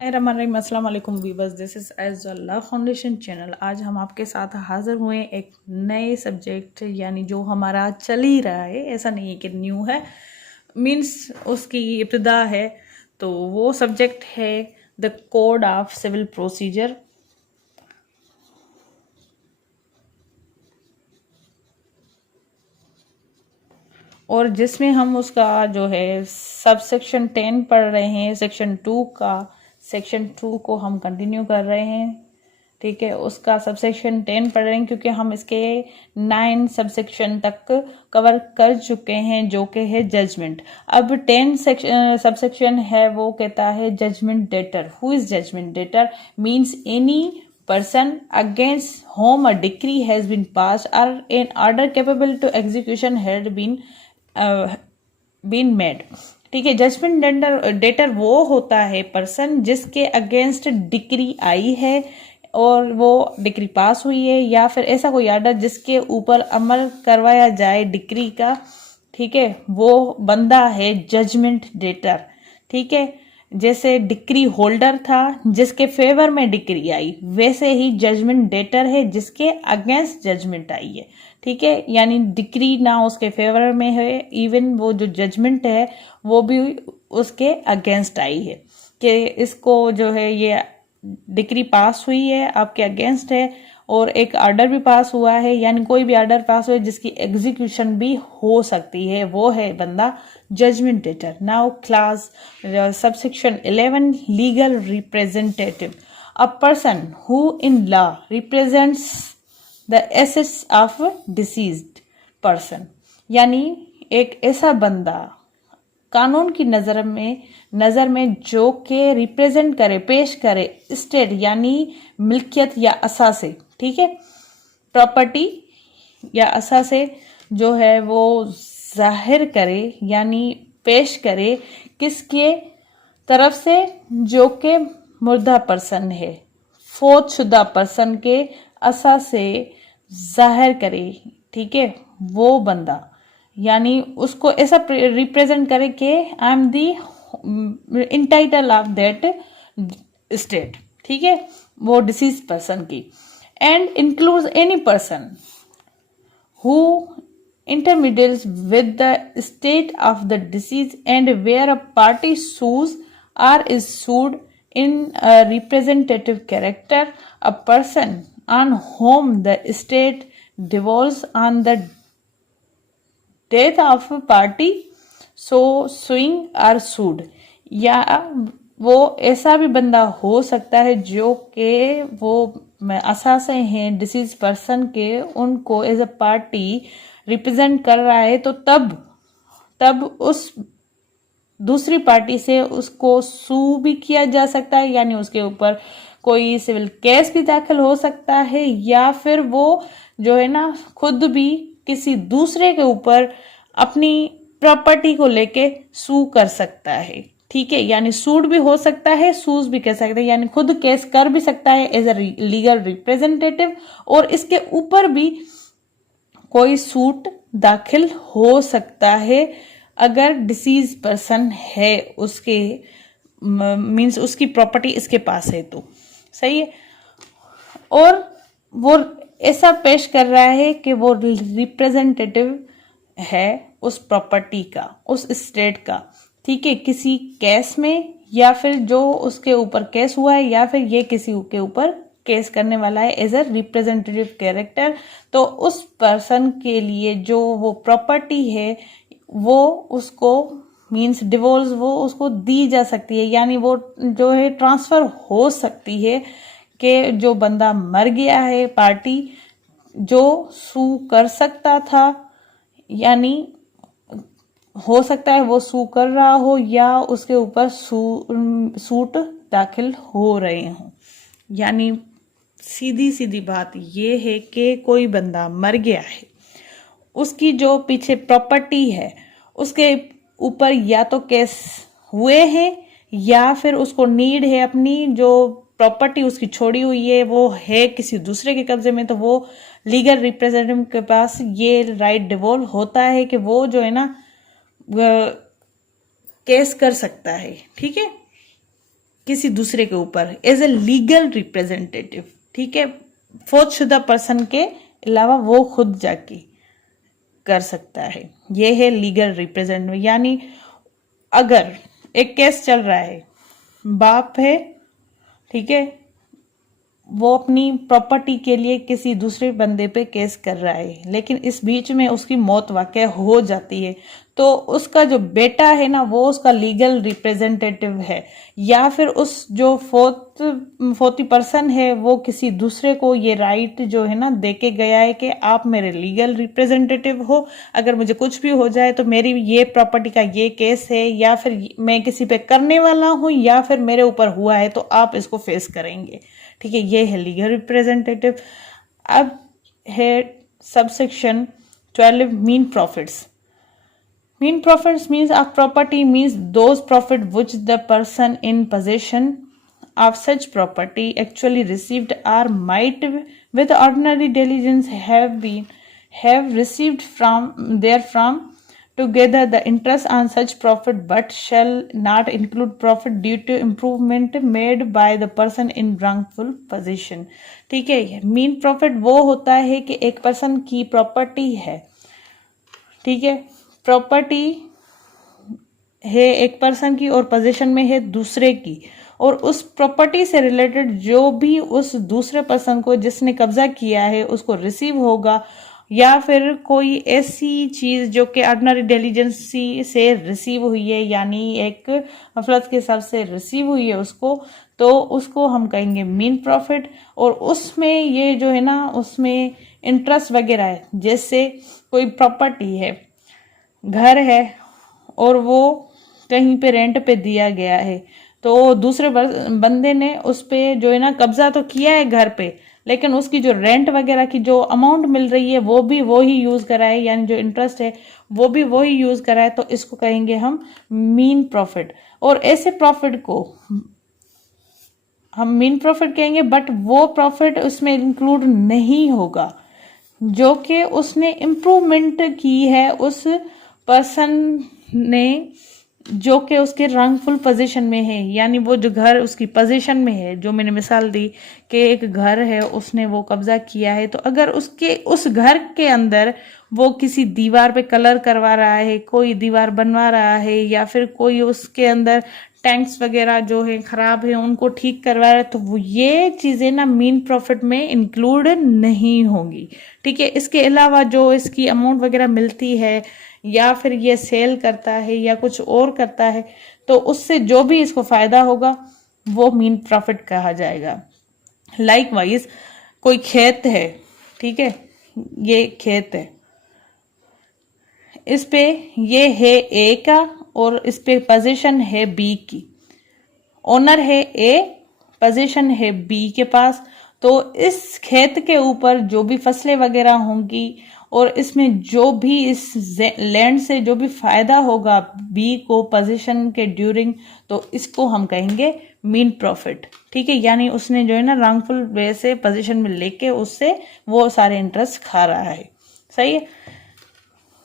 अस्सलाम वालेकुम viewers, this is एज़ल्ला फाउंडेशन चैनल। आज हम आपके साथ हाज़िर हुए एक नए सब्जेक्ट, यानी जो हमारा चल ही रहा है, ऐसा नहीं है कि न्यू है, मींस उसकी इब्तिदा है। तो वो सब्जेक्ट है the code of civil procedure. और जिसमें हम उसका जो है सब सेक्शन 10 पढ़ रहे हैं, सेक्शन 2 का। सेक्शन 2 को हम कंटिन्यू कर रहे हैं, ठीक है। उसका सबसेक्शन 10 पढ़ रहे हैं क्योंकि हम इसके 9 सबसेक्शन तक कवर कर चुके हैं, जो कि है जजमेंट। अब 10 सबसेक्शन है, वो कहता है judgement debtor. Who is judgement debtor? Means any person against whom a decree has been passed or an order capable to execution had been made। ठीक है। जजमेंट डेटर वो होता है पर्सन जिसके अगेंस्ट डिक्री आई है और वो डिक्री पास हुई है, या फिर ऐसा कोई ऑर्डर जिसके ऊपर अमल करवाया जाए डिक्री का, ठीक है, वो बंदा है जजमेंट डेटर। ठीक है। जैसे डिक्री होल्डर था जिसके फेवर में डिक्री आई, वैसे ही जजमेंट डेटर है जिसके अगेंस्ट जजमेंट आई है। ठीक है। यानी डिक्री ना उसके फेवर में है, इवन वो जो जजमेंट है वो भी उसके अगेंस्ट आई है कि इसको जो है ये डिक्री पास हुई है, आपके अगेंस्ट है, और एक ऑर्डर भी पास हुआ है, यानी कोई भी ऑर्डर पास हुआ है जिसकी एग्जीक्यूशन भी हो सकती है, वो है बंदा judgement debtor. Now class subsection 11 legal representative. A person who in law represents the assets of deceased person. यानी एक ऐसा बंदा कानून की नजर में जो के रिप्रेजेंट करे, पेश करे स्टेट यानी मिल्कियत या असासे, ठीक है, प्रॉपर्टी या असासे जो है वो जाहिर करे यानी पेश करे किसके तरफ से? जो के मुर्दा पर्सन है, फौत शुदा पर्सन के असासे जाहिर करे, ठीक है, वो बंदा, यानी उसको ऐसा रिप्रेजेंट करे कि I am the entitle of that state, ठीक है, वो डिसीज पर्सन की। And includes any person who intermeddles with the state of the disease and where a party sues or is sued in a representative character, a person on whom the state devolves on the death of party so suing are sued. या वो ऐसा भी बंदा हो सकता है जो कि वो असासे हैं डिसीज पर्सन के, उनको एज अ पार्टी रिप्रेजेंट कर रहा है, तो तब उस दूसरी पार्टी से उसको सू भी किया जा सकता है, यानी उसके ऊपर कोई सिविल केस भी दाखिल हो सकता है, या फिर वो जो है ना खुद भी किसी दूसरे के ऊपर अपनी प्रॉपर्टी को लेके सू कर सकता है। ठीक है। यानी सूड भी हो सकता है, सूज भी कह सकते हैं, यानी खुद केस कर भी सकता है एज अ लीगल रिप्रेजेंटेटिव, और इसके ऊपर भी कोई सूट दाखिल हो सकता है अगर डिसीज पर्सन है, उसके मींस उसकी प्रॉपर्टी इसके पास है तो सही है। और वो ऐसा पेश कर रहा है कि वो रिप्रेजेंटेटिव है उस प्रॉपर्टी का, उस स्टेट का, ठीक है, किसी केस में, या फिर जो उसके ऊपर केस हुआ है, या फिर ये किसी के ऊपर केस करने वाला है एज अ रिप्रेजेंटेटिव कैरेक्टर। तो उस पर्सन के लिए जो वो प्रॉपर्टी है वो उसको मींस डिवोर्स वो उसको दी जा सकती है, यानी वो जो है ट्रांसफर हो सकती है कि जो बंदा मर गया है, पार्टी जो सू कर सकता था, यानी हो सकता है वो सू कर रहा हो या उसके ऊपर सूट दाखिल हो रहे हों। यानी सीधी सीधी बात ये है कि कोई बंदा मर गया है, उसकी जो पीछे प्रॉपर्टी है उसके ऊपर या तो केस हुए हैं, या फिर उसको नीड है, अपनी जो प्रॉपर्टी उसकी छोड़ी हुई है वो है किसी दूसरे के कब्जे में, तो वो लीगल रिप्रेजेंटेटिव के पास ये राइट डिवॉल्व होता है कि वो जो है ना केस कर सकता है, ठीक है, किसी दूसरे के ऊपर एज ए लीगल रिप्रेजेंटेटिव, ठीक है, फौजशुदा पर्सन के अलावा वो खुद जाके कर सकता है। ये है लीगल रिप्रेजेंटेटिव। यानी अगर एक केस चल रहा है, बाप है, ठीक है, वो अपनी प्रॉपर्टी के लिए किसी दूसरे बंदे पे केस कर रहा है, लेकिन इस बीच में उसकी मौत वाकई हो जाती है, तो उसका जो बेटा है ना वो उसका लीगल रिप्रेजेंटेटिव है, या फिर उस जो फोर्थ पर्सन है वो किसी दूसरे को ये राइट जो है ना देके गया है कि आप मेरे लीगल रिप्रेजेंटेटिव हो, अगर मुझे कुछ भी हो जाए तो मेरी ये प्रॉपर्टी का ये केस है, या फिर मैं किसी पे करने वाला हूं, या फिर मेरे ऊपर हुआ है, तो आप इसको फेस करेंगे। ठीक है, ये है लीगल रिप्रेजेंटेटिव। अब है subsection 12 mean profits. Mean profits means of property means those profit which the person in possession of such property actually received or might with ordinary diligence have received from therefrom, together the interest on such profit, but shall not include profit due to improvement made by the person in wrongful possession। ठीक है, mean profit वो होता है कि एक person की property है, ठीक है, प्रॉपर्टी है एक पर्सन की और पोजीशन में है दूसरे की, और उस प्रॉपर्टी से रिलेटेड जो भी उस दूसरे पर्सन को जिसने कब्जा किया है उसको रिसीव होगा, या फिर कोई ऐसी चीज जो कि ऑर्डिनरी डिलीजेंसी से रिसीव हुई है, यानी एक मफलत के हिसाब से रिसीव हुई है उसको, तो उसको हम कहेंगे मीन प्रॉफिट। और उसमें ये जो है ना उसमें इंटरेस्ट वगैरह है, जैसे कोई प्रॉपर्टी है, घर है, और वो कहीं पे रेंट पे दिया गया है, तो दूसरे बंदे ने उस पे जो है ना कब्जा तो किया है घर पे, लेकिन उसकी जो रेंट वगैरह की जो अमाउंट मिल रही है वो भी वो ही यूज करा है, यानी जो इंटरेस्ट है वो भी वो ही यूज करा है, तो इसको कहेंगे हम मीन प्रॉफिट। और ऐसे प्रॉफिट को हम मीन प्रॉफिट कहेंगे, बट वो प्रॉफिट उसमें इंक्लूड नहीं होगा जो कि उसने इम्प्रूवमेंट की है उस पर्सन ने, जो कि उसके रंगफुल पोजीशन में है, यानी वो जो घर उसकी पोजीशन में है, जो मैंने मिसाल दी कि एक घर है उसने वो कब्जा किया है, तो अगर उसके उस घर के अंदर वो किसी दीवार पे कलर करवा रहा है, कोई दीवार बनवा रहा है, या फिर कोई उसके अंदर टैंक्स वगैरह जो है खराब है उनको ठीक करवा रहा है, तो वो ये चीजें ना मीन प्रॉफिट में इंक्लूड नहीं होंगी। ठीक है, इसके अलावा जो इसकी अमाउंट वगैरह मिलती है, या फिर ये सेल करता है या कुछ और करता है, तो उससे जो भी इसको फायदा होगा वो मीन प्रॉफिट कहा जाएगा। लाइकवाइज कोई खेत है, ठीक है, ये खेत है, इस पे ये है ए का और इस पे पोजीशन है बी की, ओनर है ए, पोजीशन है बी के पास, तो इस खेत के ऊपर जो भी फसलें वगैरह होंगी और इसमें जो भी इस लैंड से जो भी फायदा होगा बी को पोजीशन के ड्यूरिंग, तो इसको हम कहेंगे मीन प्रॉफिट। ठीक है, यानी उसने जो है ना रॉन्गफुल वे से पोजीशन में लेके उससे वो सारे इंटरेस्ट खा रहा है। सही है।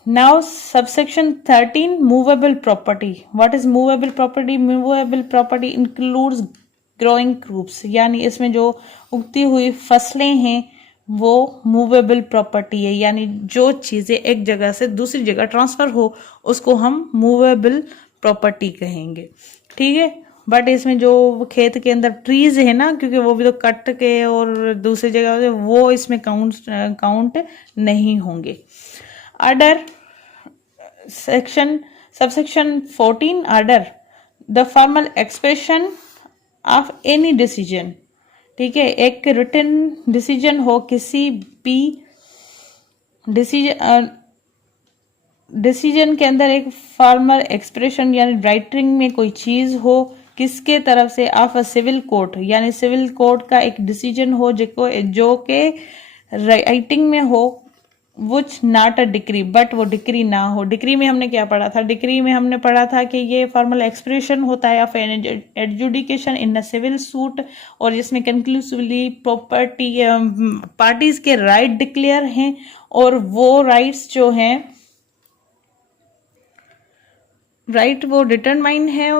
Now subsection 13 movable property. What is movable property? Movable property includes growing crops, यानी इसमें जो उगती हुई फसलें हैं वो मूवेबल प्रॉपर्टी है, यानी जो चीजें एक जगह से दूसरी जगह ट्रांसफर हो उसको हम मूवेबल प्रॉपर्टी कहेंगे। ठीक है, बट इसमें जो खेत के अंदर ट्रीज है ना, क्योंकि वो भी तो कट के और दूसरी जगह से वो इसमें काउंट नहीं होंगे। Order subsection 14 order the formal expression of any decision. ठीक है, एक रिटन डिसीजन हो, किसी भी डिसीजन के अंदर एक फॉर्मल एक्सप्रेशन यानी राइटिंग में कोई चीज हो किसके तरफ से, ऑफ अ सिविल कोर्ट, यानी सिविल कोर्ट का एक डिसीजन हो जो के राइटिंग में हो, which not a decree, but वो डिक्री ना हो। डिक्री में हमने क्या पढ़ा था? डिक्री में हमने पढ़ा था कि ये फॉर्मल एक्सप्रेशन होता है of an adjudication in a civil suit, और जिसमें कंक्लूसिवली प्रॉपर्टी पार्टीज के राइट डिक्लेयर हैं, और वो राइट्स जो हैं राइट वो डिटरमाइन है,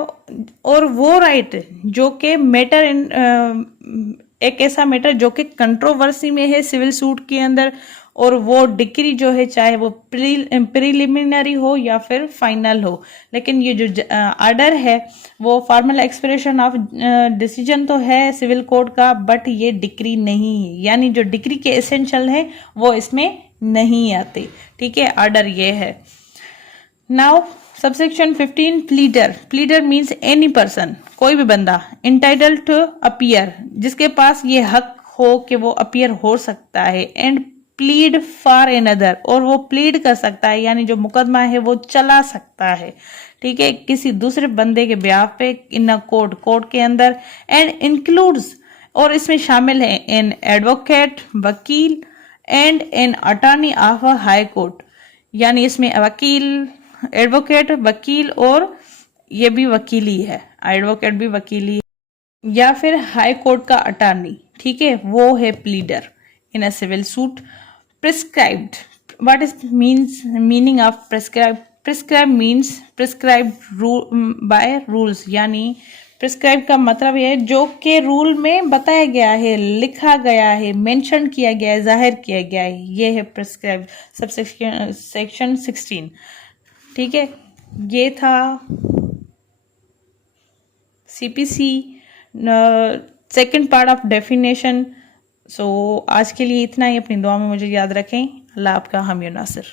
और वो राइट जो कि मैटर इन एक ऐसा मैटर जो कि कंट्रोवर्सी में है सिविल सूट के अंदर, और वो डिक्री जो है चाहे वो प्रीलिमिनरी हो या फिर फाइनल हो, लेकिन ये जो आर्डर है वो फॉर्मल एक्सप्रेशन ऑफ डिसीजन तो है सिविल कोड का, बट ये डिक्री नहीं है, यानी जो डिक्री के एसेंशियल है वो इसमें नहीं आते। ठीक है, आर्डर ये है। Now subsection 15 pleader. Pleader means any person, कोई भी बंदा, इंटाइटल्ड टू अपीयर, जिसके पास ये हक हो कि वो अपीयर हो सकता है, एंड प्लीड फॉर एनदर, और वो प्लीड कर सकता है यानी जो मुकदमा है वो चला सकता है। ठीक है, किसी दूसरे बंदे के ब्याह पे इन अ कोर्ट के अंदर, एंड इंक्लूड्स, और इसमें शामिल है एन एडवोकेट वकील, and an attorney of a high court, यानी इसमें वकील, एडवोकेट, वकील, और ये भी वकीली है, एडवोकेट भी वकीली, या फिर हाई कोर्ट का अटॉर्नी। ठीक है, वो है pleader in a civil suit. Prescribed, what is means meaning of prescribe? Prescribe means prescribed by rules, यानी प्रिस्क्राइब का मतलब है जो के रूल में बताया गया है, लिखा गया है, मेंशन किया गया है, जाहिर किया गया है, ये है प्रिस्क्राइब। सेक्शन 16। ठीक है, ये था CPC second part of definition. So आज के लिए इतना ही, अपनी दुआ में मुझे याद रखें। अल्लाह आपका हामी नासिर।